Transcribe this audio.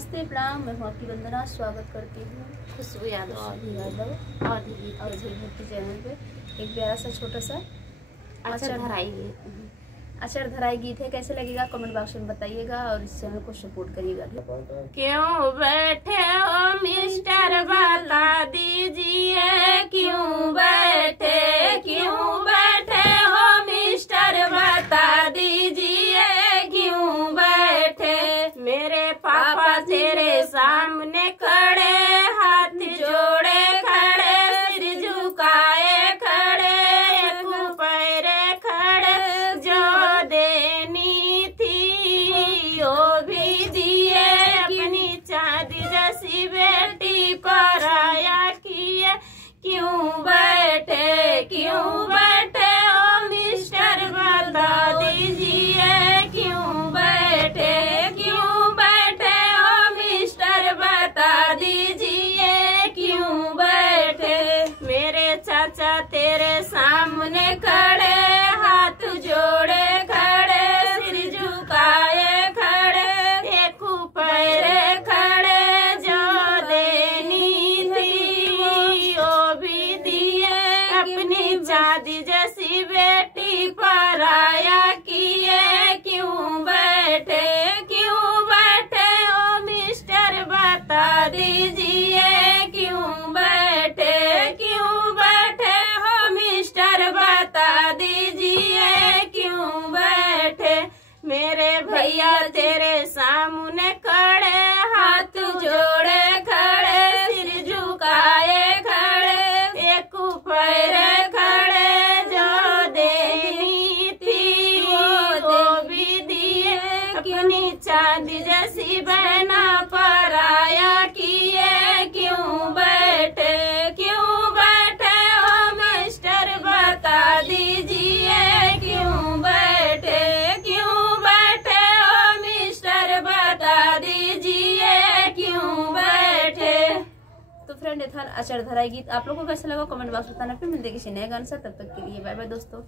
नमस्ते प्रणाम, मैं हूँ आपकी वंदना। स्वागत करती हूँ खुशबू यादव और की चैनल पे। एक प्यारा सा छोटा सा अचर धराई गीत है। कैसे लगेगा कमेंट बॉक्स में बताइएगा और इस चैनल को सपोर्ट करिएगा। क्यों बैठे हो मिस्टर बता दीजिए, क्यों बैठे हो मिस्टर बता दीजिए, क्यों बैठे। मेरे पापा तेरे सामने खड़े, हाथ जोड़े खड़े, सिर झुकाए खड़े, एक पैरे खड़े, जो देनी थी वो भी दिए, अपनी चांदी जैसी बेटी पराया किए। क्यों बैठे हो मिस्टर बता दीजिए, क्यों बैठे हो मिस्टर बता दीजिए, क्यों बैठे। मेरे चाचा तेरे सामने खड़े, हाथ जोड़े खड़े, सिर झुकाए खड़े, एक पैरे खड़े, जो देनी थी वो भी दिए, अपनी चांदी जैसी बेटी पराया किए। क्यों बैठे हो मिस्टर बता दीजिए, क्यों बैठे हो मिस्टर बता दीजिए, क्यों बैठे। मेरे भैया तेरे सामने खड़े, हाथ जोड़े खड़े, सिर झुकाए खड़े, एक पैरे खड़े, जो देनी थी वो भी दिए, अपनी चांदी जैसी बहना पराया किए। क्यों बैठे हो मिस्टर बता दीजिए, क्यों बैठे हो मिस्टर बता दीजिए, क्यों बैठे। तो फ्रेंड, ये था अचर धराई गीत। आप लोगों को कैसा लगा कमेंट बॉक्स में बताना। फिर मिलते किसी नए गाने से, तब तक के लिए बाय बाय दोस्तों।